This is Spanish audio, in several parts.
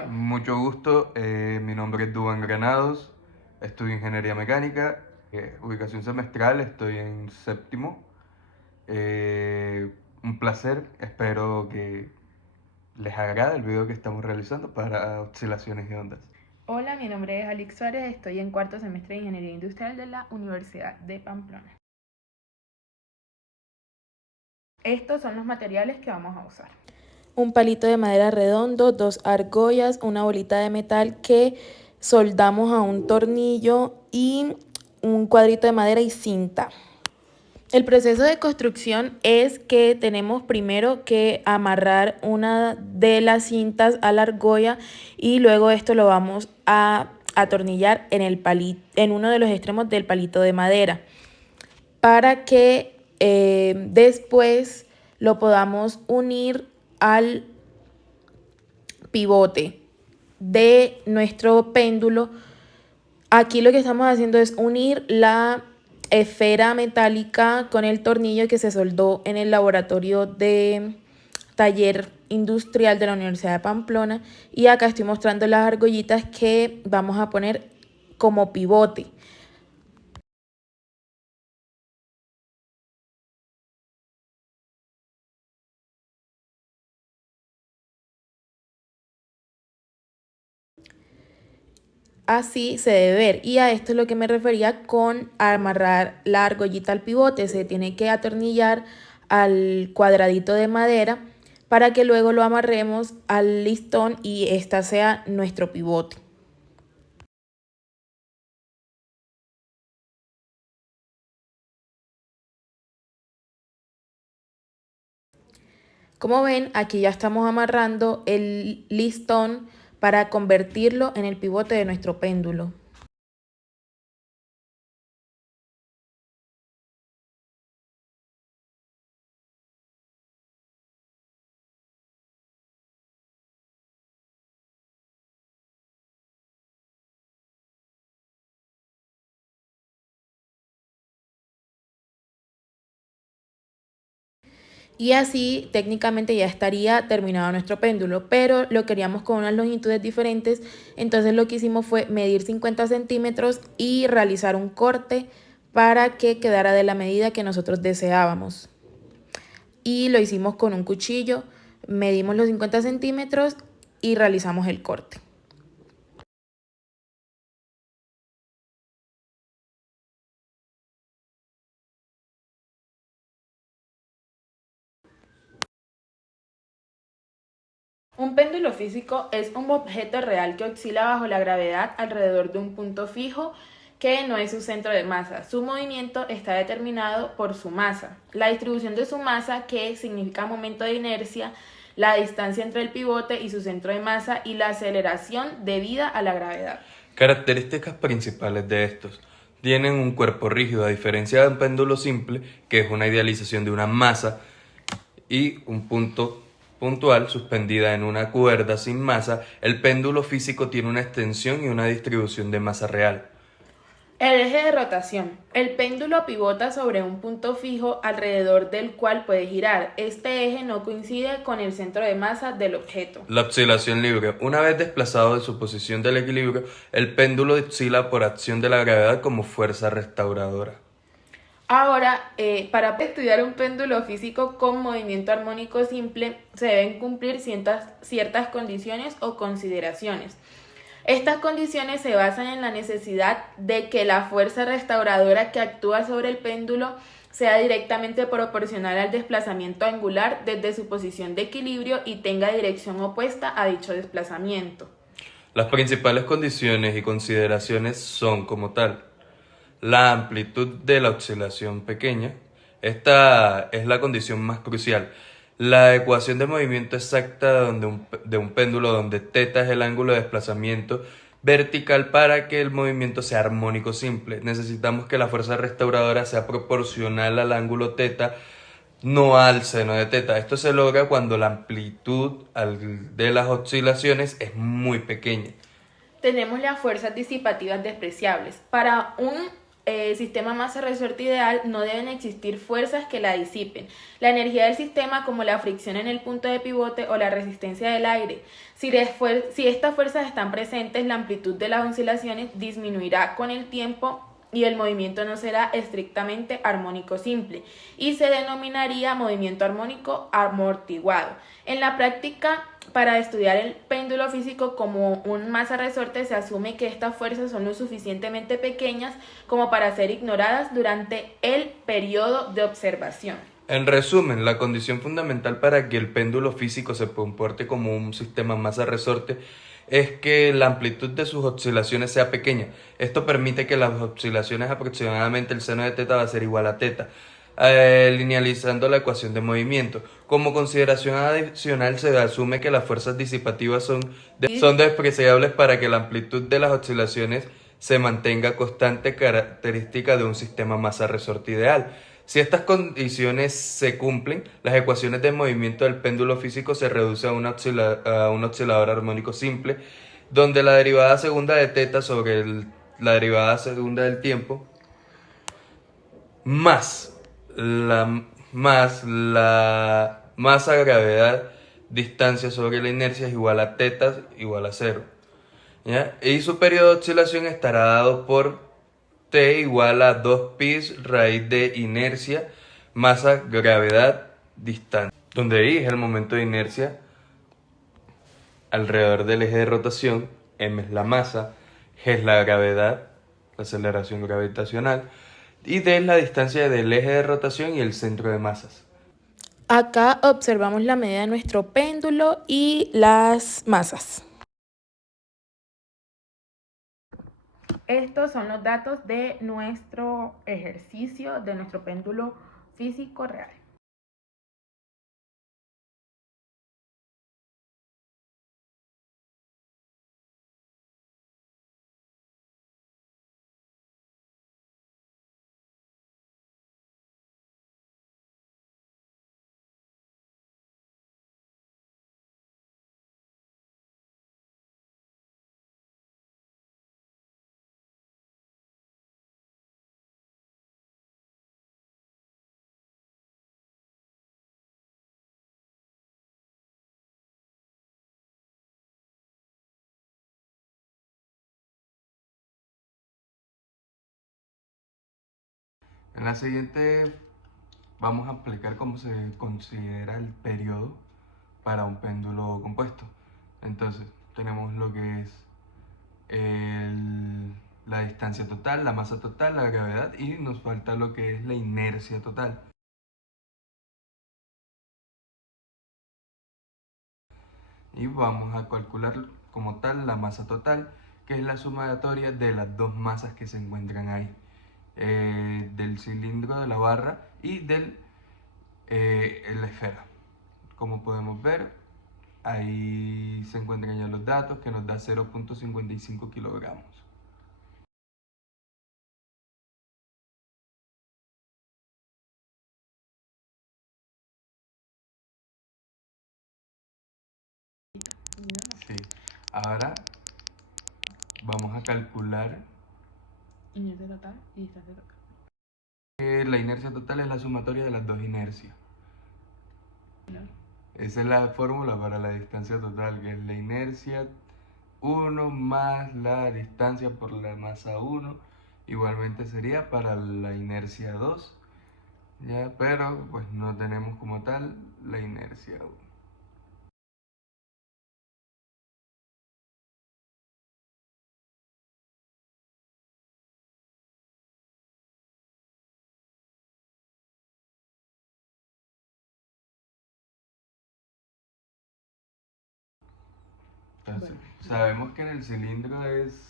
Mucho gusto, mi nombre es Duván Granados, estudio Ingeniería Mecánica, ubicación semestral, estoy en séptimo. Un placer, espero que les agrade el video que estamos realizando para oscilaciones y ondas. Hola, mi nombre es Alix Suárez, estoy en cuarto semestre de Ingeniería Industrial de la Universidad de Pamplona. Estos son los materiales que vamos a usar. Un palito de madera redondo, 2 argollas, una bolita de metal que soldamos a un tornillo y un cuadrito de madera y cinta. El proceso de construcción es que tenemos primero que amarrar una de las cintas a la argolla y luego esto lo vamos a atornillar en uno de los extremos del palito de madera para que después lo podamos unir al pivote de nuestro péndulo. Aquí lo que estamos haciendo es unir la esfera metálica con el tornillo que se soldó en el laboratorio de taller industrial de la Universidad de Pamplona, y acá estoy mostrando las argollitas que vamos a poner como pivote. Así se debe ver, y a esto es lo que me refería con amarrar la argollita al pivote. Se tiene que atornillar al cuadradito de madera para que luego lo amarremos al listón y esta sea nuestro pivote. Como ven, aquí ya estamos amarrando el listón para convertirlo en el pivote de nuestro péndulo. Y así técnicamente ya estaría terminado nuestro péndulo, pero lo queríamos con unas longitudes diferentes. Entonces lo que hicimos fue medir 50 centímetros y realizar un corte para que quedara de la medida que nosotros deseábamos. Y lo hicimos con un cuchillo, medimos los 50 centímetros y realizamos el corte. Un péndulo físico es un objeto real que oscila bajo la gravedad alrededor de un punto fijo que no es su centro de masa. Su movimiento está determinado por su masa, la distribución de su masa, que significa momento de inercia, la distancia entre el pivote y su centro de masa, y la aceleración debida a la gravedad. Características principales de estos. Tienen un cuerpo rígido, a diferencia de un péndulo simple, que es una idealización de una masa, y un punto puntual suspendida en una cuerda sin masa. El péndulo físico tiene una extensión y una distribución de masa real. El eje de rotación. El péndulo pivota sobre un punto fijo alrededor del cual puede girar. Este eje no coincide con el centro de masa del objeto. La oscilación libre. Una vez desplazado de su posición del equilibrio, el péndulo oscila por acción de la gravedad como fuerza restauradora. Ahora, para estudiar un péndulo físico con movimiento armónico simple, se deben cumplir ciertas condiciones o consideraciones. Estas condiciones se basan en la necesidad de que la fuerza restauradora que actúa sobre el péndulo sea directamente proporcional al desplazamiento angular desde su posición de equilibrio y tenga dirección opuesta a dicho desplazamiento. Las principales condiciones y consideraciones son como tal: la amplitud de la oscilación pequeña. Esta es la condición más crucial. La ecuación de movimiento exacta de un péndulo donde θ es el ángulo de desplazamiento vertical para que el movimiento sea armónico simple. Necesitamos que la fuerza restauradora sea proporcional al ángulo θ, no al seno de θ. Esto se logra cuando la amplitud de las oscilaciones es muy pequeña. Tenemos las fuerzas disipativas despreciables. Para un sistema masa-resorte ideal no deben existir fuerzas que la disipen. La energía del sistema, como la fricción en el punto de pivote o la resistencia del aire, si estas fuerzas están presentes, la amplitud de las oscilaciones disminuirá con el tiempo y el movimiento no será estrictamente armónico simple y se denominaría movimiento armónico amortiguado. En la práctica, para estudiar el péndulo físico como un masa-resorte, se asume que estas fuerzas son lo suficientemente pequeñas como para ser ignoradas durante el periodo de observación. En resumen, la condición fundamental para que el péndulo físico se comporte como un sistema masa-resorte es que la amplitud de sus oscilaciones sea pequeña. Esto permite que las oscilaciones aproximadamente el seno de teta va a ser igual a teta, linealizando la ecuación de movimiento. Como consideración adicional, se asume que las fuerzas disipativas son despreciables para que la amplitud de las oscilaciones se mantenga constante, característica de un sistema masa-resorte ideal. Si estas condiciones se cumplen, las ecuaciones de movimiento del péndulo físico se reducen a un oscilador armónico simple, donde la derivada segunda de teta sobre la derivada segunda del tiempo más la masa, gravedad, distancia sobre la inercia es igual a teta igual a 0. ¿Ya? Y su periodo de oscilación estará dado por T igual a 2 pi raíz de inercia, masa, gravedad, distancia. Donde I es el momento de inercia alrededor del eje de rotación, M es la masa, G es la gravedad, la aceleración gravitacional, y D es la distancia del eje de rotación y el centro de masas. Acá observamos la medida de nuestro péndulo y las masas. Estos son los datos de nuestro ejercicio, de nuestro péndulo físico real. En la siguiente vamos a explicar cómo se considera el periodo para un péndulo compuesto. Entonces, tenemos lo que es la distancia total, la masa total, la gravedad y nos falta lo que es la inercia total. Y vamos a calcular como tal la masa total, que es la sumatoria de las dos masas que se encuentran ahí, del cilindro de la barra y de la esfera. Como podemos ver, ahí se encuentran ya los datos, que nos da 0.55 kilogramos. Sí. Ahora vamos a calcular Inercia total y distancia total. la inercia total es la sumatoria de las dos inercias. Esa es la fórmula para la distancia total, que es la inercia 1 más la distancia por la masa 1. Igualmente sería para la inercia 2, ¿ya? Pero pues no tenemos como tal la inercia 1. Entonces, sabemos que en el cilindro es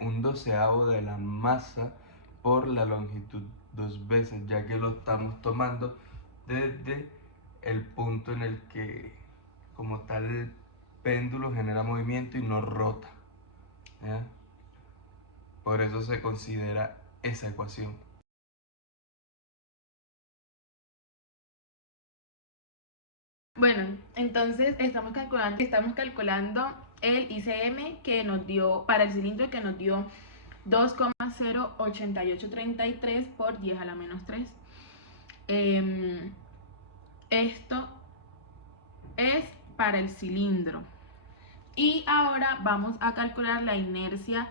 un doceavo de la masa por la longitud 2 veces, ya que lo estamos tomando desde el punto en el que como tal el péndulo genera movimiento y no rota, ¿ya? Por eso se considera esa ecuación. Bueno, entonces estamos calculando el ICM que nos dio, para el cilindro que nos dio 2,08833 por 10 a la menos 3. Esto es para el cilindro. Y ahora vamos a calcular la inercia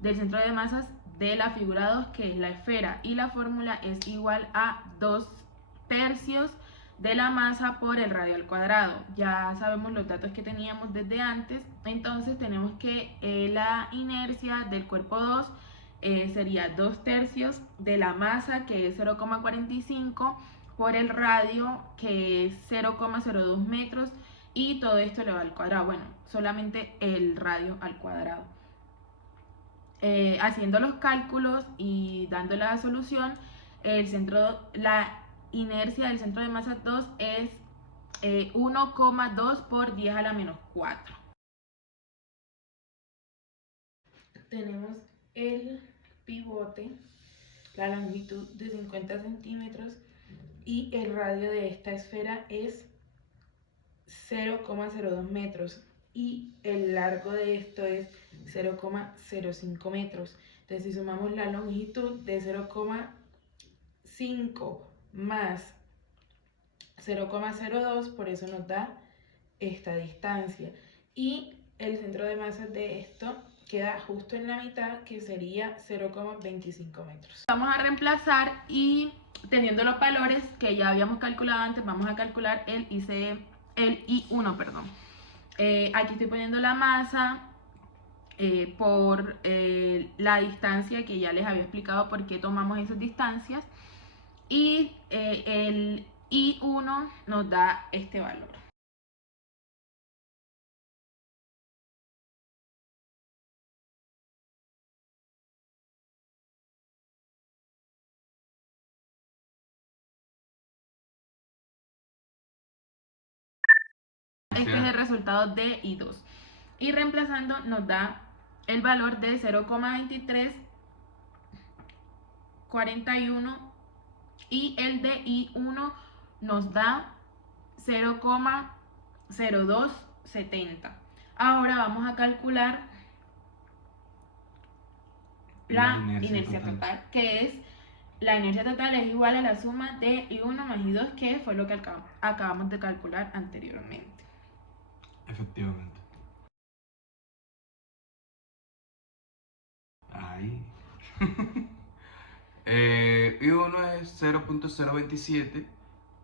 del centro de masas de la figura 2, que es la esfera. Y la fórmula es igual a 2/3 de la masa por el radio al cuadrado. Ya sabemos los datos que teníamos desde antes. Entonces tenemos que la inercia del cuerpo 2 sería 2/3 de la masa, que es 0,45, por el radio, que es 0,02 metros, y todo esto le va al cuadrado. Bueno, solamente el radio al cuadrado. Haciendo los cálculos y dando la solución, la inercia del centro de masa 2 es 1,2 por 10 a la menos 4. Tenemos el pivote, la longitud de 50 centímetros, y el radio de esta esfera es 0,02 metros y el largo de esto es 0,05 metros. Entonces, si sumamos la longitud de 0,5 más 0,02, por eso nos da esta distancia. Y el centro de masa de esto queda justo en la mitad, que sería 0,25 metros. Vamos a reemplazar, y teniendo los valores que ya habíamos calculado antes, vamos a calcular el I1, perdón. Aquí estoy poniendo la masa por la distancia, que ya les había explicado por qué tomamos esas distancias, y el I1 nos da este valor. Este es el resultado de I2. Y reemplazando nos da el valor de 0,2341, y el de I1 nos da 0,0270. Ahora vamos a calcular la inercia total, que es la inercia total es igual a la suma de I1 más I2, que fue lo que acabamos de calcular anteriormente. Efectivamente. Ahí. I1 es 0,027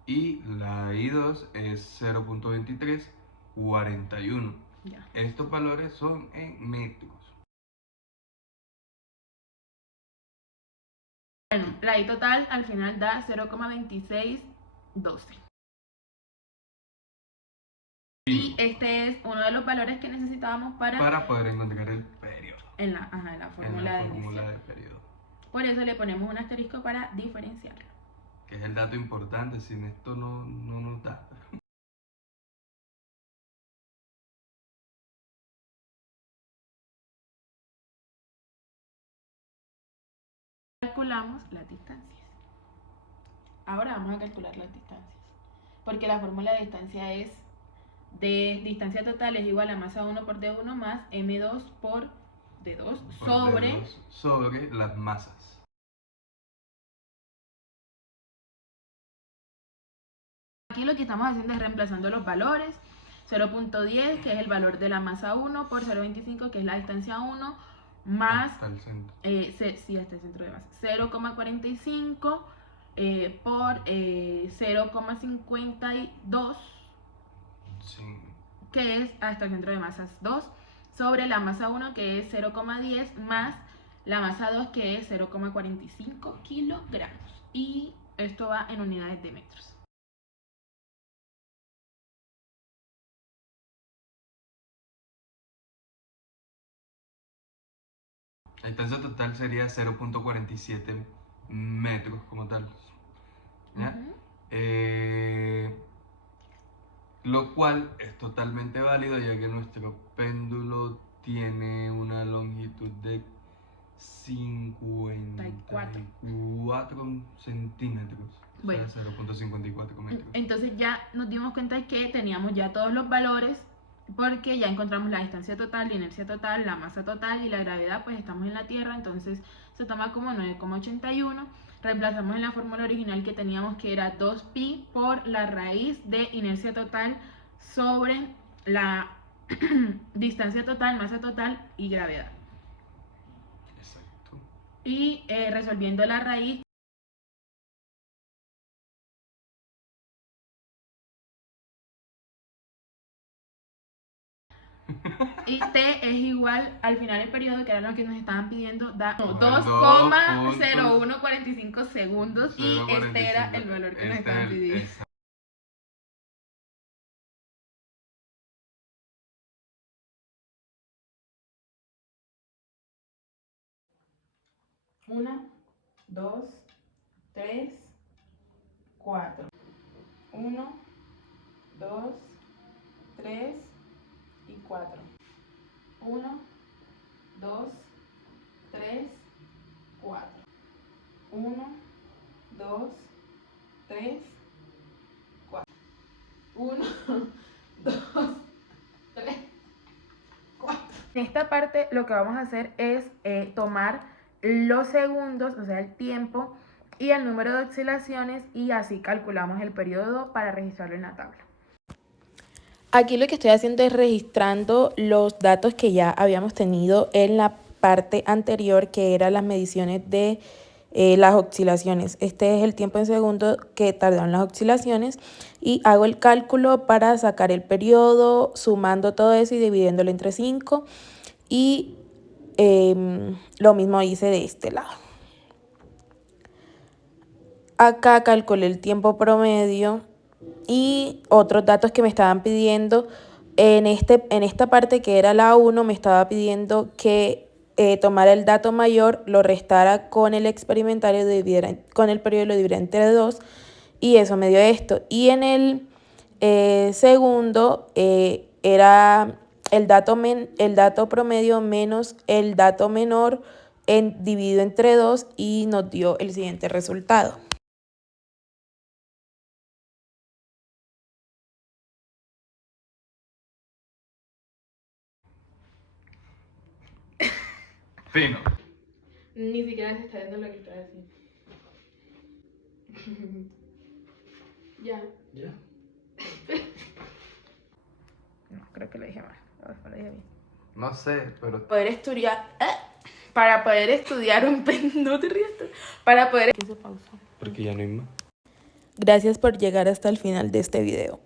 y la I2 es 0,2341. Ya. Estos valores son en metros. Bueno, la I total al final da 0,2612. Y este es uno de los valores que necesitábamos para poder encontrar el periodo. En la fórmula del periodo. Por eso le ponemos un asterisco para diferenciarlo. Que es el dato importante, sin esto no nos da. Calculamos las distancias. Ahora vamos a calcular las distancias, porque la fórmula de distancia es de distancia total es igual a masa 1 por D1 más M2 por D2 sobre las masas. Aquí lo que estamos haciendo es reemplazando los valores. 0.10, que es el valor de la masa 1, por 0.25, que es la distancia 1, más hasta el centro. Hasta el centro de masa. 0,45 por 0,52, sí, que es hasta el centro de masas 2, sobre la masa 1, que es 0,10, más la masa 2, que es 0,45 kilogramos. Y esto va en unidades de metros. La distancia total sería 0,47 metros como tal. ¿Ya? Lo cual es totalmente válido, ya que nuestro péndulo tiene una longitud de 54 centímetros. Bueno, o sea, 0,54 metros. Entonces ya nos dimos cuenta que teníamos ya todos los valores porque ya encontramos la distancia total, la inercia total, la masa total y la gravedad, pues estamos en la Tierra, entonces se toma como 9,81. Reemplazamos en la fórmula original que teníamos, que era 2pi por la raíz de inercia total sobre la distancia total, masa total y gravedad. Exacto. Y resolviendo la raíz, y t es igual al final del periodo, que era lo que nos estaban pidiendo, da 2,0145 segundos, y este era el valor que nos estaban pidiendo. Una, dos, tres, cuatro. 1, 2, 3 y 4. 1, 2, 3, 4. 1, 2, 3, 4. 1, 2, 3, 4. En esta parte lo que vamos a hacer es tomar los segundos, o sea, el tiempo y el número de oscilaciones, y así calculamos el periodo para registrarlo en la tabla. Aquí lo que estoy haciendo es registrando los datos que ya habíamos tenido en la parte anterior, que eran las mediciones de las oscilaciones. Este es el tiempo en segundos que tardaron las oscilaciones, y hago el cálculo para sacar el periodo, sumando todo eso y dividiéndolo entre 5, y lo mismo hice de este lado. Acá calculé el tiempo promedio y otros datos que me estaban pidiendo. En esta parte, que era la 1, me estaba pidiendo que tomara el dato mayor, lo restara con el experimental, con el periodo, lo dividiera entre 2, y eso me dio esto. Y en el segundo era el dato promedio menos el dato menor dividido entre 2, y nos dio el siguiente resultado. Fino. Ni siquiera se está viendo lo que estoy haciendo. Ya. ¿Ya? No, creo que lo dije mal. Lo dije bien. No sé, pero... Poder estudiar... Para poder estudiar un... No te rías. Para poder... ¿Qué se pausó? Porque ya no hay más. Gracias por llegar hasta el final de este video.